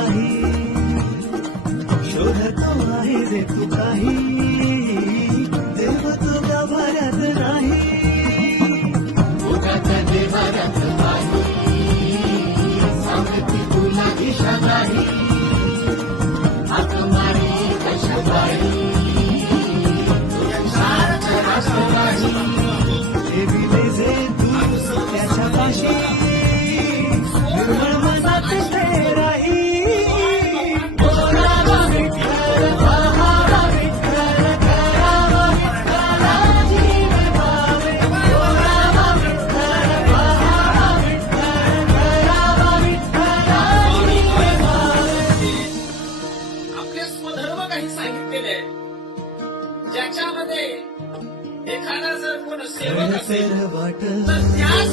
काही शोधतो आहे रे तू काही देव तुझ्या भरात नाही उगाच देवाऱ्यात नाही सांगती तुला दिशा नाही हाक मारी कशाबाई तुझ्या सारखं राष्ट्र नाही ठेविले जे तू त्याच्या पाशी निर्मळ मनात ते राही बोलावा विठ्ठल पाहावा विठ्ठल करावा विठ्ठलाची भावे बोलावा विठ्ठल पाहावा विठ्ठल करावा विठ्ठलाची भावे. आपले स्वधर्म काही सांगितलेले आहे ज्याच्यामध्ये एखादा जर कोण सेवक असेल वाट तर त्या